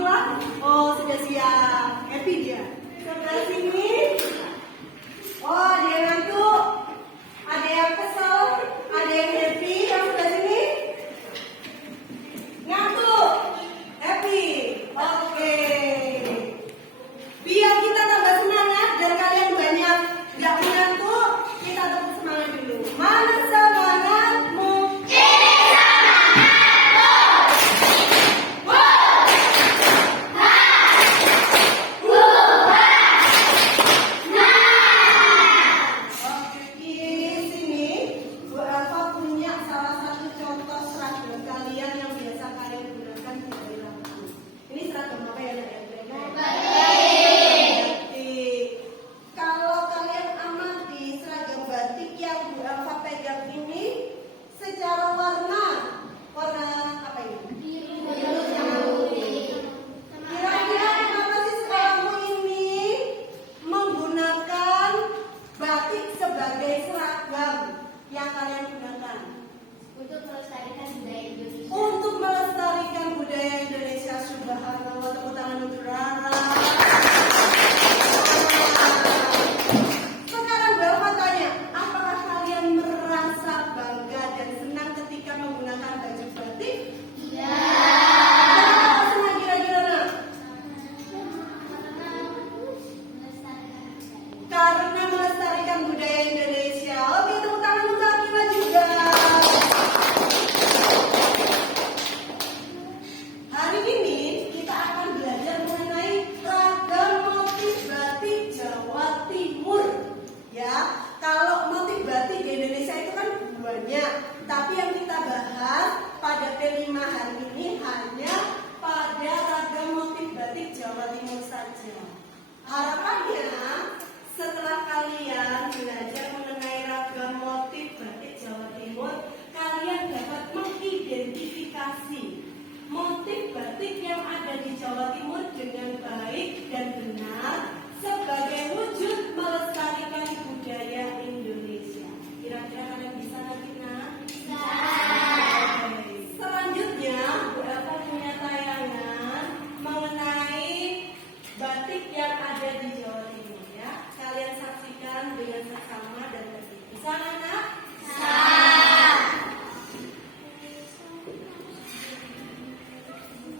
bilang, oh sudah siap, happy dia. Sebelah sini, oh ada yang ngantuk, ada yang kesel, ada yang happy. Yang sebelah sini ngantuk, happy. Oke. Biar kita tambah semangat dan kalian banyak nggak mengantuk, kita tepuk semangat dulu. Mana semangatmu? Secara warna apa ini? Biru. Kira-kira kenapa sih sekolahmu ini menggunakan batik sebagai seragam yang kalian gunakan? Untuk melestarikan budaya Indonesia. Untuk melestarikan budaya Indonesia. Subhanallah, tepuk tangan untuk Rara. Sekarang Bapak tanya, apakah kalian merasa bangga dan senang ketika menggunakan baju batik? Iya. Kenapa senang kira-kira, Nak? Karena melestarikan budaya Indonesia. Oke, tepuk tangan untuk Akila juga. Hari ini kita akan belajar mengenai ragam motif batik Jawa Timur. Ya, kalau motif batik di Indonesia itu kan banyak, tapi yang kita bahas pada P5 hari ini hanya pada ragam motif batik Jawa Timur saja. Harapannya setelah kalian belajar mengenai ragam motif batik Jawa Timur, kalian dapat mengidentifikasi motif batik yang ada di Jawa Timur dengan baik dan benar sebagai wujud melestarikan budaya Indonesia. Kira-kira kalian bisa nanti, Nak? Oke. Selanjutnya, Bu Elva punya tayangan mengenai batik yang ada di Jawa Timur, ya. Kalian saksikan dengan seksama dan tertib. Bisa, Nak?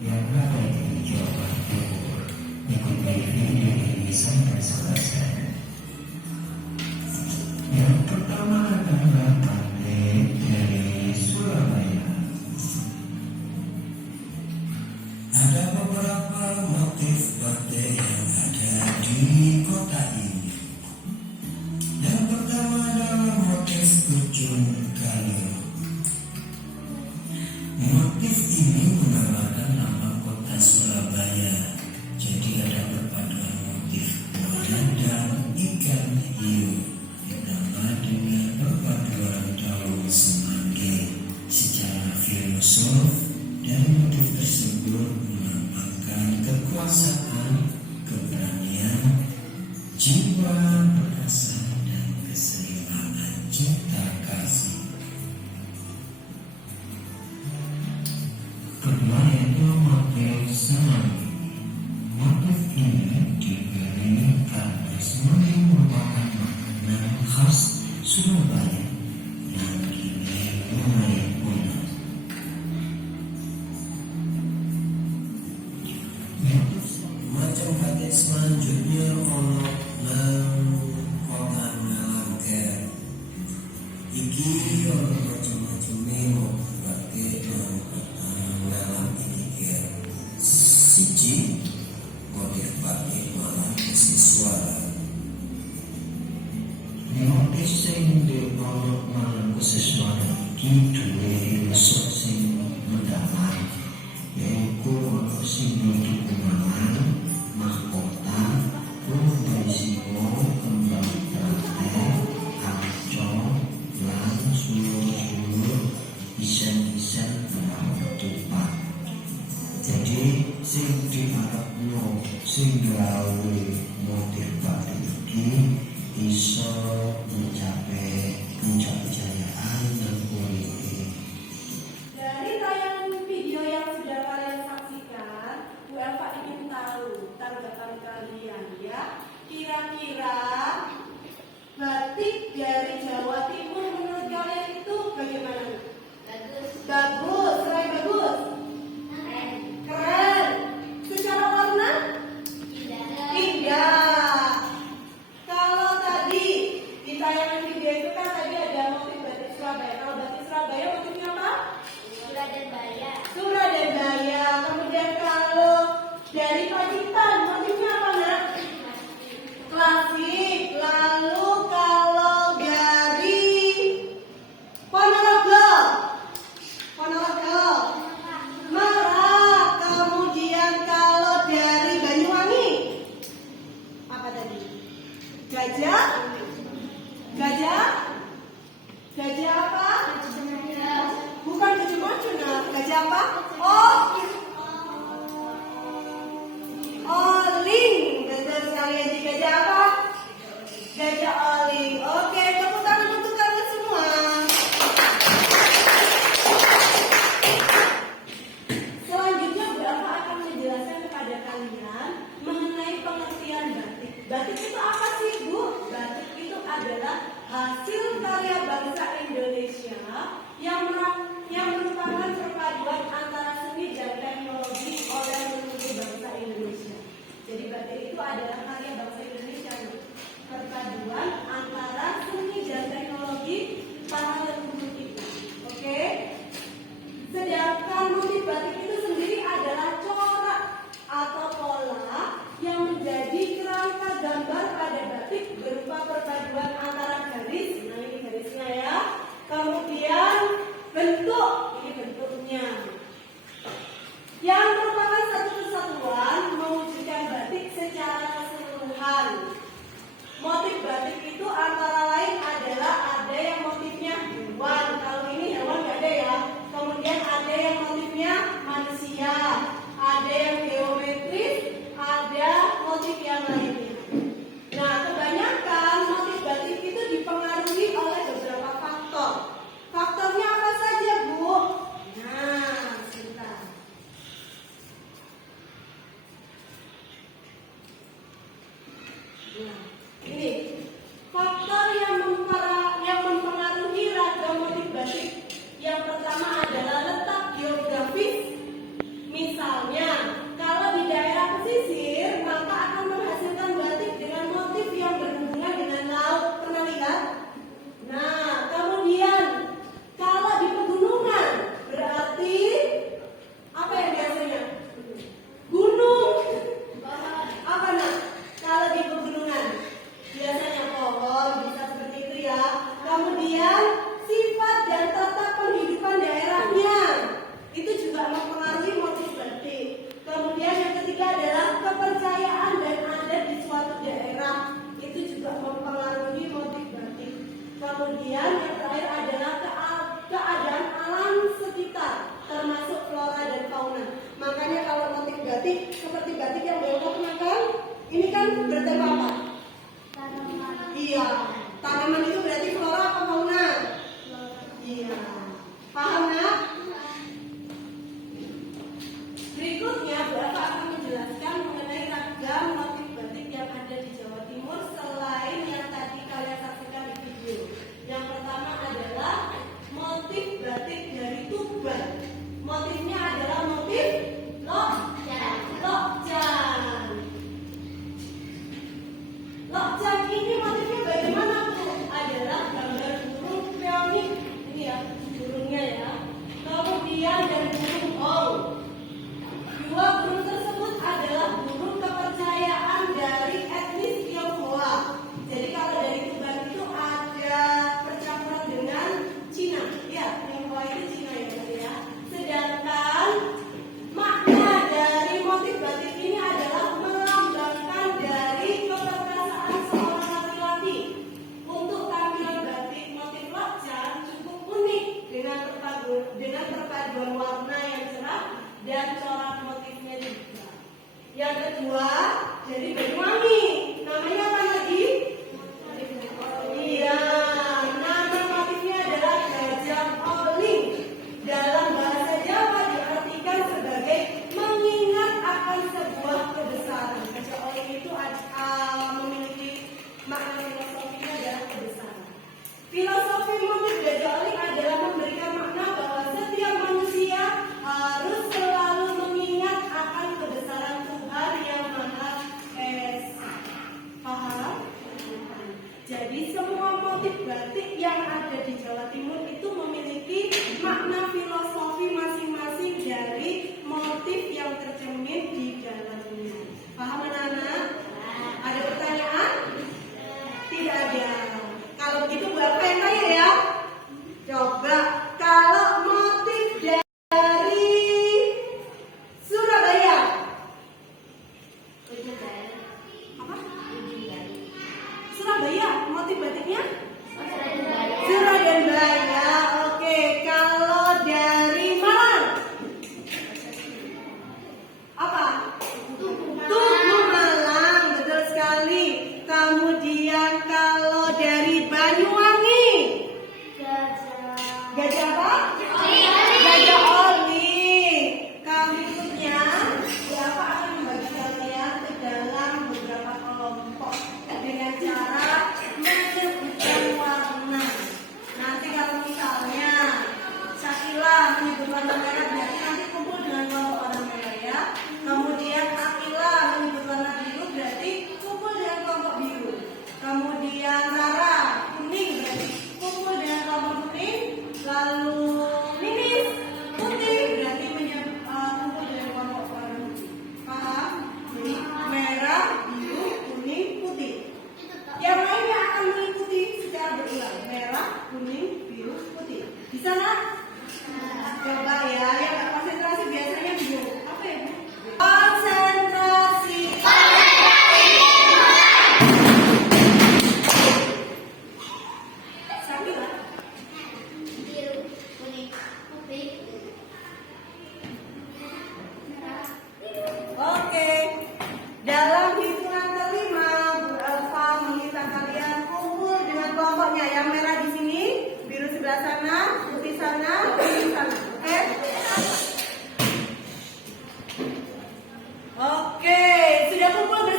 Yang ada di Jawa Timur ikuti video ini sampai selesai. Yang pertama adalah batik dari Surabaya. Ada beberapa motif batik yang ada di kota ini. Yang pertama adalah motif kucing kayu. Motif ini menggambarkan nama kota Surabaya. Jadi ada perpaduan motif buaya dan ikan hiu ditambah dengan perpaduan daun semanggi. Secara filosof dari motif tersebut melambangkan kekuasaan, keberanian, jiwa perkasa dan keseimbangan cinta kasih. Kedua yaitu motif semanggi. Motif ini diberi karena semanggi merupakan makanan khas Surabaya yang kini mulai punah. Macam batik selanjutnya ono nang kota Ngalangker. Iki ono macam-macam motif batik nang kota Ngalang iki. Siji motif batik Malang Kesiswara. Motif sing ono Malang Kesiswara iki duwe lesuk sing mendalam, yaitu ono sing nutup kumangan, mahkota, rumah siwo, kembang teratai, arco, lan sulur-sulur, isen-isen dan ketupat. Jadi sing diharapno sing gawe motif batik iki iso mencapai kejayaan dan Dari tayangan video yang sudah kalian saksikan, Bu Elva hasil karya bangsa Indonesia yang merupakan perpaduan antara seni dan teknologi oleh seluruh bangsa Indonesia. Jadi batik itu adalah karya bangsa Indonesia, perpaduan antara seni dan teknologi para leluhur kita. Oke? Sedangkan motif batik itu sendiri adalah corak atau pola yang menjadi kerangka gambar pada batik berupa perpaduan antara garis, nah ini garisnya ya, kemudian bentuk, ini bentuknya, yang merupakan satu kesatuan mewujudkan batik secara keseluruhan. Motif batik itu antara lain adalah ada yang motifnya hewan, kalau ini hewan nggak ada ya. Kemudian ada yang motifnya manusia, ada yang geometris, ada motif yang lainnya. Nah, kebanyakan motif batik itu dipengaruhi oleh beberapa faktor. Faktornya apa saja, Bu? Nah, sebentar. Nah, ini faktor yang mempengaruhi ragam motif batik. Yang pertama adalah letak geografis. Misalnya, kalau di daerah pesisir, maka akan menghasilkan batik dengan motif yang berhubungan dengan laut. Pernah lihat? Nah, kemudian kalau di pegunungan, berarti apa yang biasanya? Gunung. Apa nak? Kalau di pegunungan, biasanya pohon, bisa seperti itu ya. Kemudian sifat dan tata penghidupan daerahnya itu juga mempengaruhi motif batik. Kemudian yang ketiga adalah kepercayaan dan adat di suatu daerah, itu juga mempengaruhi motif batik. Kemudian yang terakhir adalah keadaan alam sekitar, termasuk flora dan fauna. Makanya kalau motif batik seperti batik yang Bella kenakan, ini kan bertema apa? Tanaman. Iya, tanaman itu berarti flora atau fauna? Iya, paham nak? Berikutnya Bapak akan menjelaskan mengenai ragam motif batik yang ada di Jawa Timur selain yang tadi kalian saksikan di video. Yang pertama adalah motif batik dari Tuban. Motifnya adalah motif lokjan. Lokjan ini motifnya bagaimana, Bu? Adalah gambar burung peonik. Ini ya, burungnya ya. Kemudian dari burung hong. Dua burung tersebut adalah burung kepercayaan dari etnis Tionghoa. Jadi kalau dari Tuban itu ada percampuran dengan Cina. Ya, Tionghoa itu Cina ya, Tadi ya. Sedangkan makna dari motif batik ini adalah melambangkan dari keperkasaan seorang laki-laki. Untuk tampilan batik motif lokjan cukup unik dengan perpaduan warna yang cerah dan corak motifnya juga. Yang kedua, jadi Banyuwangi. Namanya apa lagi? Iya, nama motifnya adalah gajah oling. Dalam bahasa Jawa diartikan sebagai mengingat akan sebuah kebesaran. Gajah oling itu memiliki makna filosofinya adalah kebesaran. Filosofi motif gajah oling adalah memberikan makna bahwa setiap manusia harus selalu mengingat akan kebesaran Tuhan yang Maha Esa. Paham?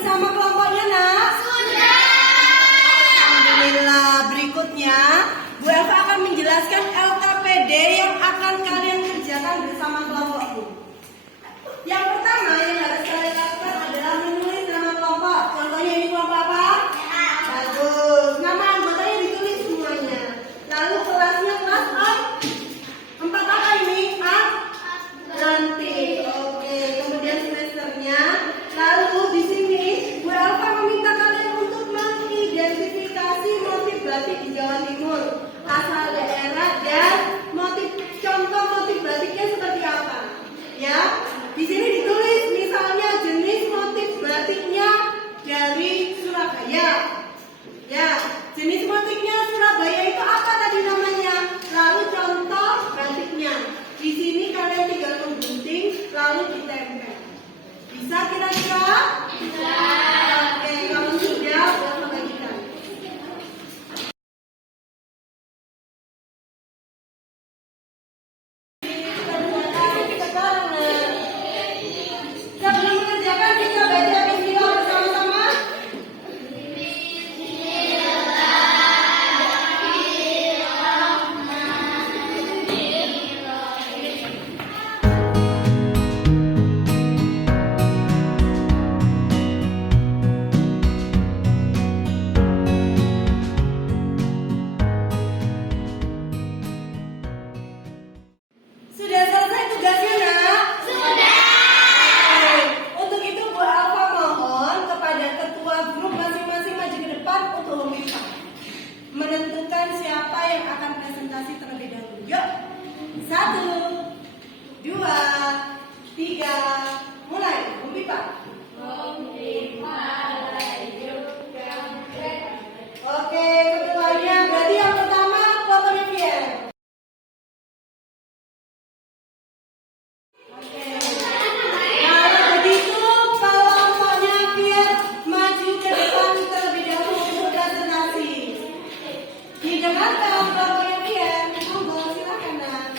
bersama kelompoknya, nak? Sudah. Alhamdulillah. Berikutnya, Bu Elva akan menjelaskan LKPD yang akan kalian kerjakan bersama kelompokku. Yang pertama yang harus kalian lakukan adalah menulis nama kelompok. Contohnya ini kelompok apa? Bagus. Nama anggotanya ditulis semuanya. Lalu kelasnya kelas empat apa ini? Nanti. Oke. Kemudian semesternya. Lalu di sini Bu Elva meminta kalian untuk mengidentifikasi motif batik di Jawa Timur, asal daerah dan contoh motif batiknya seperti apa. Ya. Di sini ditulis misalnya jenis motif batiknya dari Surabaya. Ya, jenis motifnya Surabaya itu apa tadi namanya? Lalu contoh batiknya. Di sini kalian tinggal menggunting lalu ditempel. Bisa kira-kira? Bisa. Oke, kalau sudah buat membagikan. Sebelum mengerjakan kita baca bismillah bersama-sama. Sudah selesai tugasnya, nak? Sudah. Oke. Untuk itu Bu Alfa mohon kepada ketua grup masing-masing maju ke depan untuk memimpin. Menentukan siapa yang akan presentasi terlebih dahulu. Yuk. 1, 2, 3, mulai. Memimpin. Oke, ketuanya berarti yang pertama kelompoknya Fier. Oke. Kalau begitu kelompoknya Fier maju ke depan terlebih dahulu untuk presentasi. Didengarkan kelompoknya Fier. Monggo silakan, nak.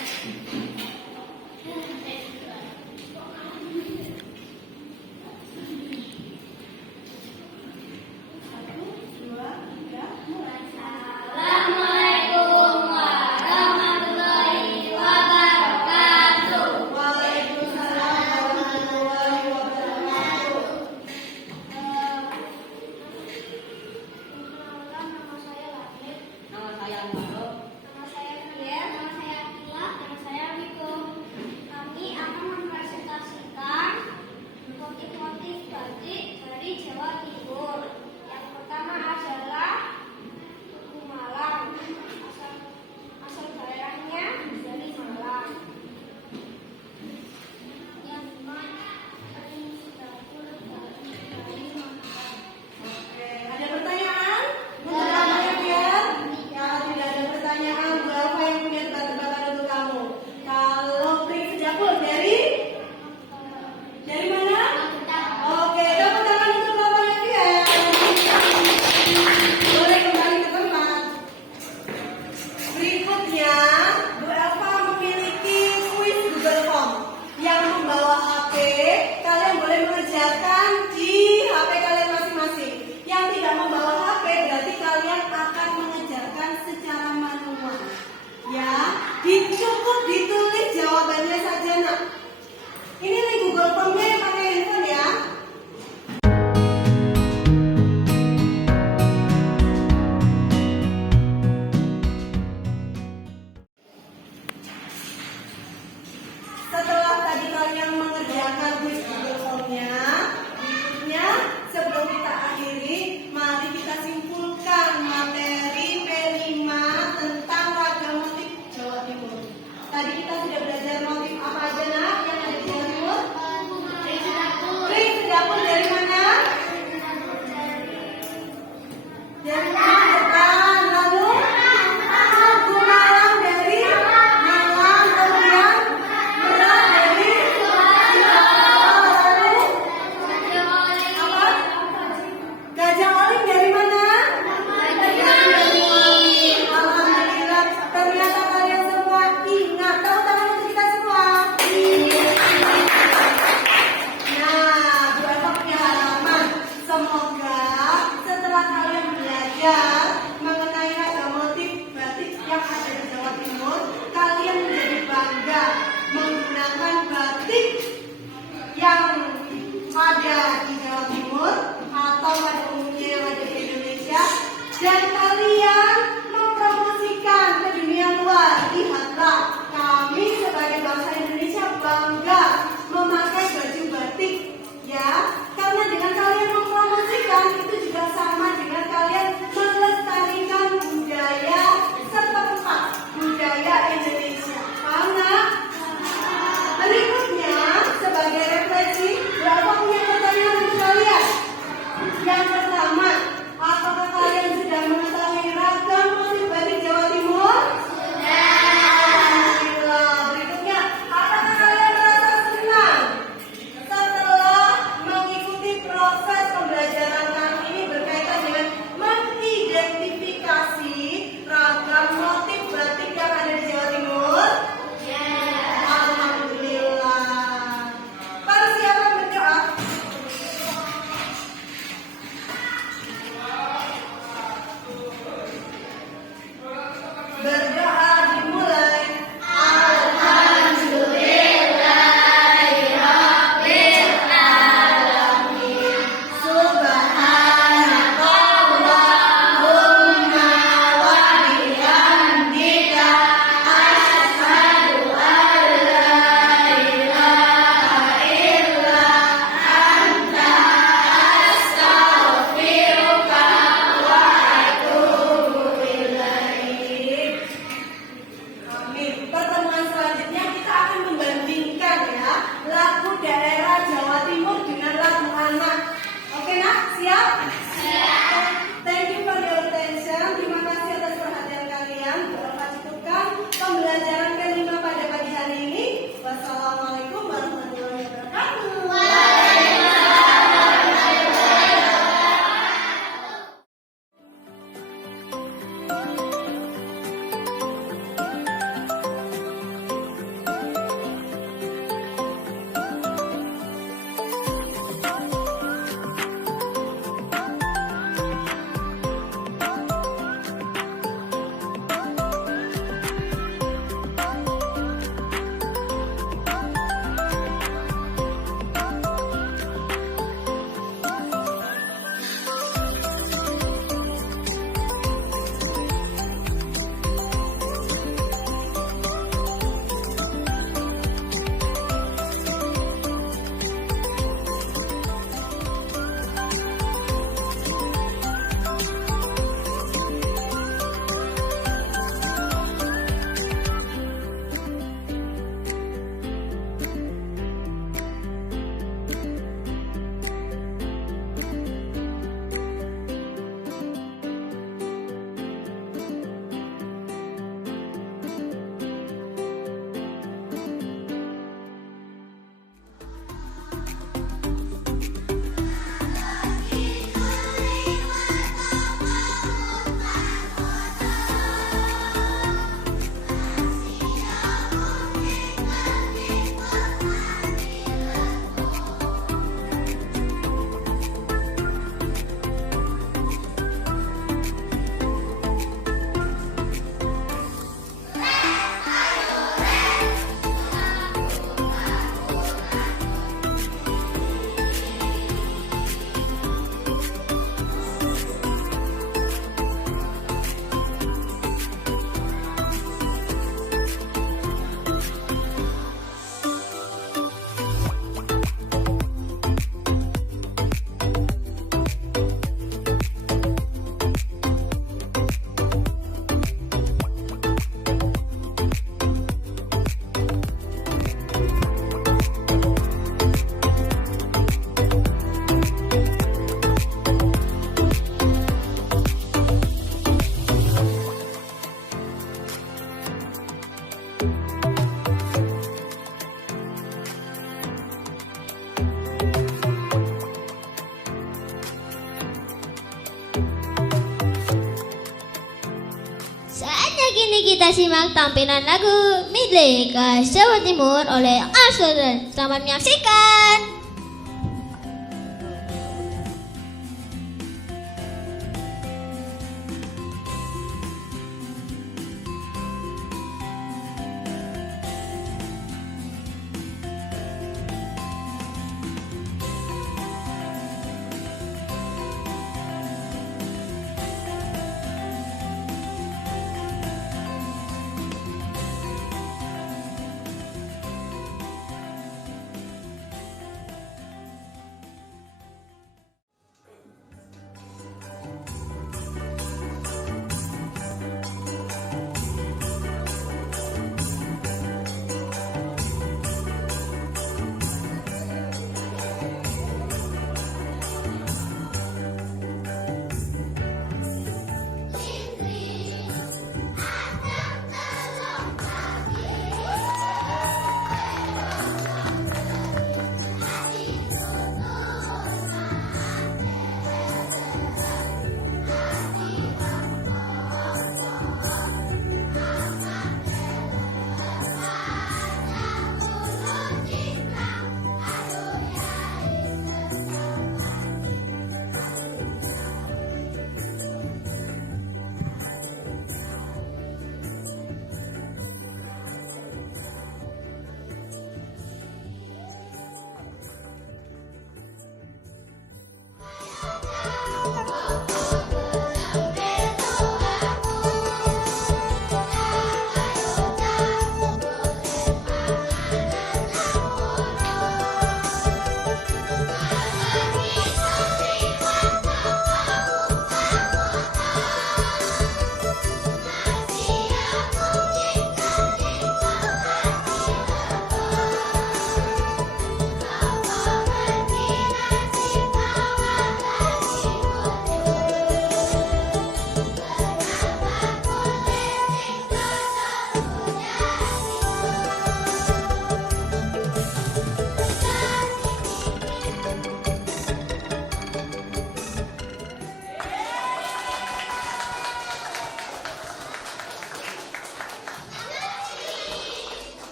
kita simak tampilan lagu Medley khas Jawa Timur oleh Aswadan. Selamat menyaksikan.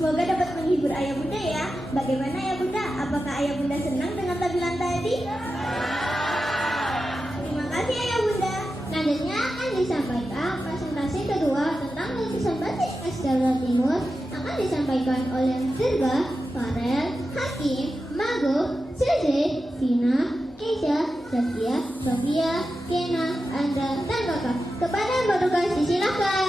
Semoga dapat menghibur Ayah Bunda ya. Bagaimana Ayah Bunda? Apakah Ayah Bunda senang dengan tampilan tadi? Terima kasih Ayah Bunda. Selanjutnya akan disampaikan presentasi kedua tentang lukisan batik khas Jawa Timur. Akan disampaikan oleh Zirga, Farel, Hakim, Mago, Cece, Vina, Keisha, Zakia, Sofia, Kena, Andra, dan Kakak. Kepada Mbak Dukas disilakan.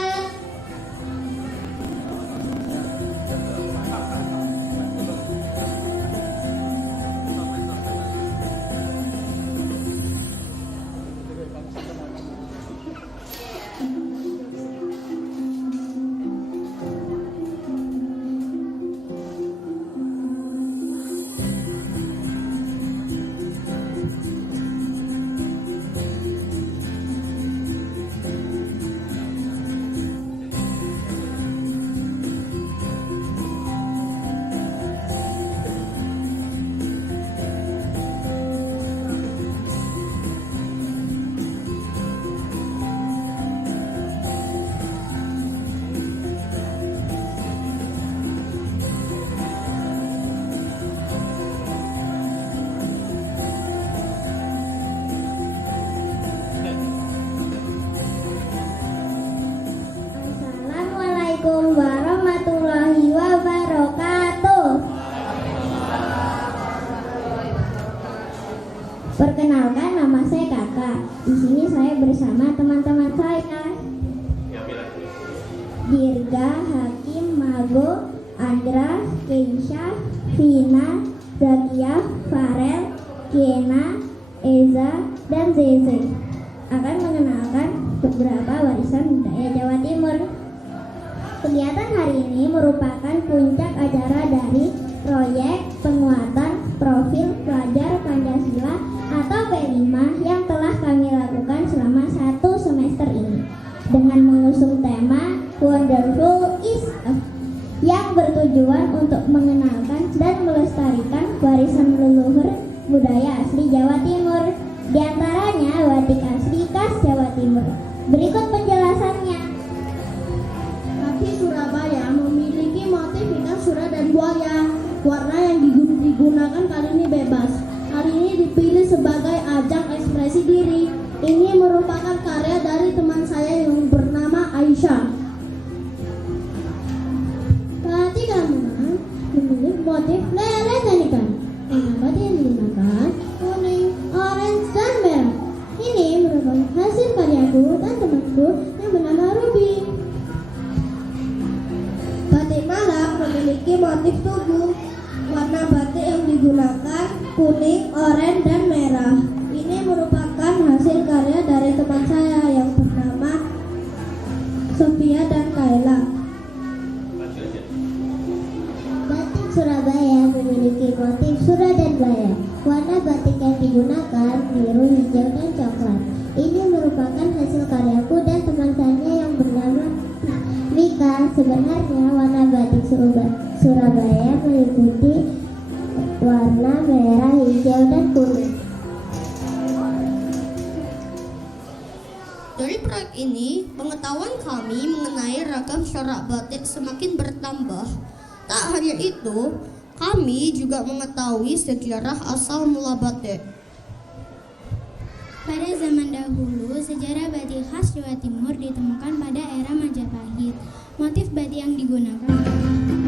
Assalamualaikum warahmatullahi wabarakatuh. Perkenalkan, nama saya Kakak. Di sini saya bersama teman-teman saya. Dirga, Hakim, Mago, Andra, Keisha, Vina, Zakia, Farel, Kiena, Eza, dan Zeze akan mengenalkan beberapa warisan budaya Jawa Timur. Kegiatan hari ini merupakan puncak acara dari proyek penguatan profil pelajar Pancasila atau P5 yang telah kami lakukan selama 1 semester ini dengan mengusung bertujuan untuk mengenalkan dan melestarikan warisan leluhur budaya asli Jawa Timur. Di antaranya batik asli khas Jawa Timur. Berikut penjelasannya. Batik Surabaya memiliki motif ikan sura dan buaya. Warna yang digunakan kali ini bebas. Hari ini dipilih sebagai ajang ekspresi diri. Ini merupakan karya dari teman saya yang bernama Aisyah. Batik gamelan memiliki motif lele dan ikan. Warna batik yang digunakan kuning, orange, dan merah. Ini merupakan hasil karyaku dan temanku yang bernama Ruby. Batik Malang memiliki motif tugu. Warna batik yang digunakan kuning, oranye, dan merah. Ini merupakan hasil karya dari teman saya yang bernama Sophia dan Kayla. Batik Surabaya memiliki motif sura dan buaya. Warna batik yang digunakan biru, hijau, dan coklat. Ini merupakan hasil karyaku dan teman saya yang bernama Mika. Sebenarnya warna batik Surabaya meliputi warna merah, hijau, dan kuning. Dari proyek ini, pengetahuan kami mengenai ragam corak batik semakin bertambah. Tak hanya itu, kami juga mengetahui sejarah asal mula batik. Pada zaman dahulu, sejarah batik khas Jawa Timur ditemukan pada era Majapahit. Motif batik yang digunakan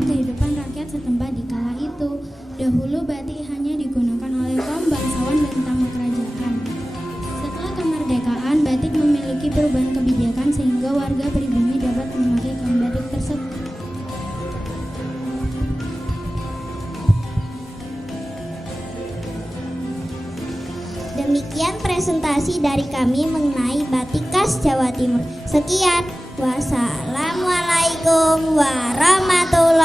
kehidupan rakyat setempat di kala itu. Dahulu batik hanya digunakan oleh kaum bangsawan dan tamu kerajaan. Setelah kemerdekaan, batik memiliki perubahan kebijakan sehingga warga pribumi dapat memakai kain batik tersebut. Demikian presentasi dari kami mengenai batik khas Jawa Timur. Sekian, wassalamualaikum warahmatullahi